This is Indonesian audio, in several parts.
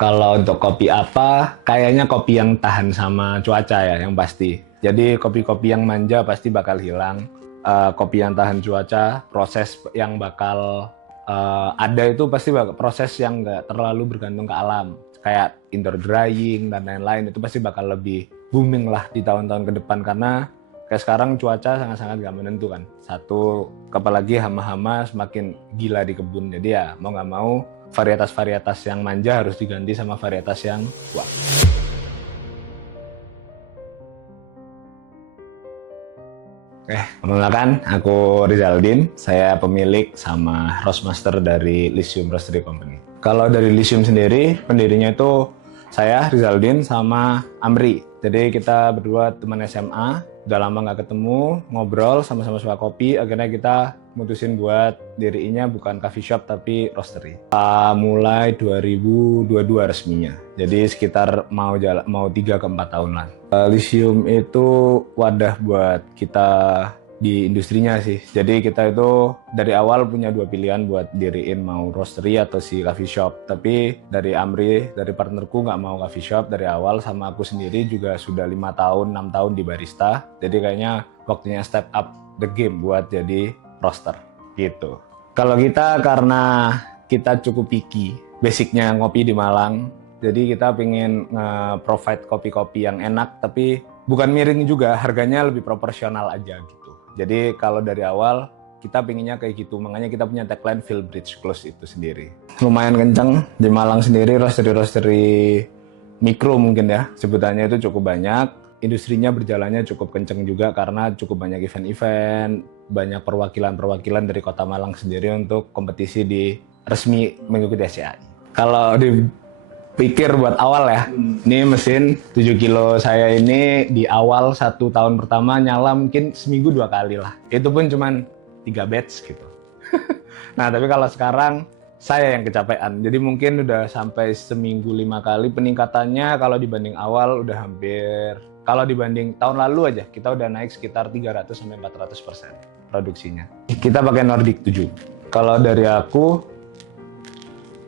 Kalau untuk kopi apa, kayaknya kopi yang tahan sama cuaca ya, yang pasti. Jadi kopi-kopi yang manja pasti bakal hilang. Kopi yang tahan cuaca, proses yang bakal ada itu pasti proses yang nggak terlalu bergantung ke alam. Kayak indoor drying dan lain-lain, itu pasti bakal lebih booming lah di tahun-tahun ke depan. Karena kayak sekarang cuaca sangat-sangat nggak menentu kan. Satu, apalagi hama-hama semakin gila di kebun. Jadi ya mau nggak mau, varietas-varietas yang manja harus diganti sama varietas yang kuat. Perkenalkan, aku Rizaldin. Saya pemilik sama roastmaster dari Lyceum Roastery Company. Kalau dari Lyceum sendiri, pendirinya itu saya, Rizaldin, sama Amri. Jadi kita berdua teman SMA, udah lama nggak ketemu, ngobrol, sama-sama suka kopi. Akhirnya kita mutusin buat dirinya bukan coffee shop tapi roastery. Mulai 2022 resminya. Jadi sekitar mau 3 ke 4 tahun lah. Lyceum itu wadah buat kita di industrinya sih. Jadi kita itu dari awal punya dua pilihan buat diriin mau roastery atau si coffee shop. Tapi dari Amri, dari partnerku nggak mau coffee shop dari awal, sama aku sendiri juga sudah 5 tahun, 6 tahun di barista. Jadi kayaknya waktunya step up the game buat jadi roaster gitu. Kalau kita karena kita cukup picky, basicnya ngopi di Malang. Jadi kita pengen nge-provide kopi-kopi yang enak, tapi bukan miring juga, harganya lebih proporsional aja gitu. Jadi kalau dari awal kita pengennya kayak gitu, makanya kita punya tagline Feel Bridge Close itu sendiri. Lumayan kenceng di Malang sendiri, roastery mikro mungkin ya, sebutannya itu cukup banyak. Industrinya berjalannya cukup kenceng juga karena cukup banyak event-event, banyak perwakilan-perwakilan dari Kota Malang sendiri untuk kompetisi di resmi mengikuti SCAI. Kalau dipikir buat awal ya, ini mesin 7 kilo saya ini di awal 1 tahun pertama nyala mungkin seminggu 2 kali lah. Itu pun cuman 3 batch gitu. Nah tapi kalau sekarang saya yang kecapean, jadi mungkin udah sampai seminggu 5 kali peningkatannya. Kalau dibanding awal udah hampir, kalau dibanding tahun lalu aja kita udah naik sekitar 300-400% produksinya. Kita pakai Nordic 7. Kalau dari aku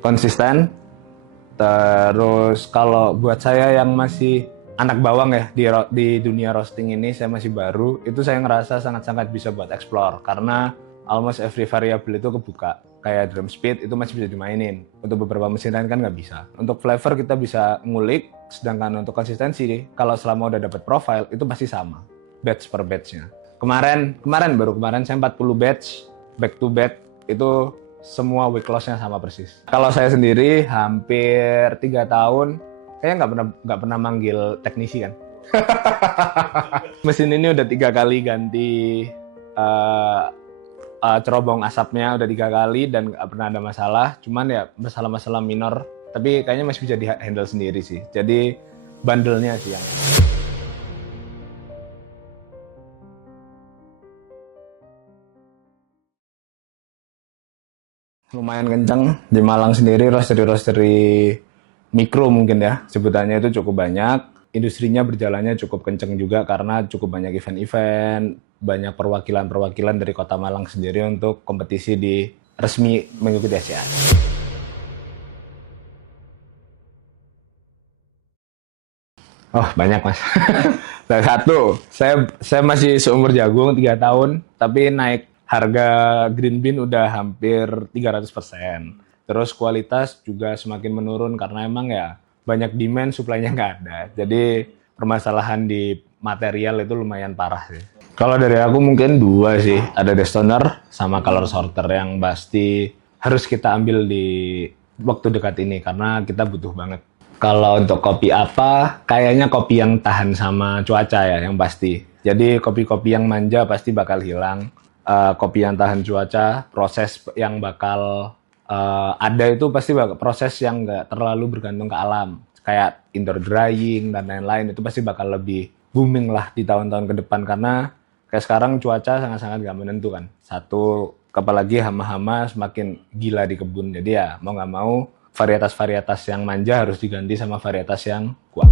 konsisten. Terus kalau buat saya yang masih anak bawang ya di dunia roasting ini, saya masih baru, itu saya ngerasa sangat-sangat bisa buat explore karena almost every variable itu kebuka. Kayak drum speed itu masih bisa dimainin. Untuk beberapa mesin lain kan nggak bisa. Untuk flavor kita bisa ngulik, sedangkan untuk konsistensi kalau selama udah dapat profile itu pasti sama, batch per batchnya. Kemarin saya 40 batch back to back, itu semua week loss-nya sama persis. Kalau saya sendiri hampir 3 tahun, kayaknya nggak pernah manggil teknisi kan. Mesin ini udah 3 kali ganti cerobong asapnya, udah 3 kali dan nggak pernah ada masalah. Cuman ya masalah-masalah minor, tapi kayaknya masih bisa di handle sendiri sih. Jadi bandelnya sih yang lumayan kenceng di Malang sendiri, roastery mikro mungkin ya, sebutannya itu cukup banyak. Industrinya berjalannya cukup kenceng juga karena cukup banyak event-event, banyak perwakilan-perwakilan dari Kota Malang sendiri untuk kompetisi di resmi mengikuti SCAI. Oh banyak mas. Salah satu, saya masih seumur jagung 3 tahun, tapi naik harga green bean udah hampir 300%. Terus kualitas juga semakin menurun karena emang ya banyak demand, supply-nya nggak ada. Jadi permasalahan di material itu lumayan parah sih. Kalau dari aku mungkin 2 sih, ada destoner sama color sorter yang pasti harus kita ambil di waktu dekat ini karena kita butuh banget. Kalau untuk kopi apa, kayaknya kopi yang tahan sama cuaca ya, yang pasti. Jadi kopi-kopi yang manja pasti bakal hilang. Kopi yang tahan cuaca, proses yang bakal ada itu pasti proses yang nggak terlalu bergantung ke alam. Kayak indoor drying dan lain-lain, itu pasti bakal lebih booming lah di tahun-tahun ke depan. Karena kayak sekarang cuaca sangat-sangat nggak menentu kan. Satu, apalagi hama-hama semakin gila di kebun. Jadi ya mau nggak mau, varietas-varietas yang manja harus diganti sama varietas yang kuat.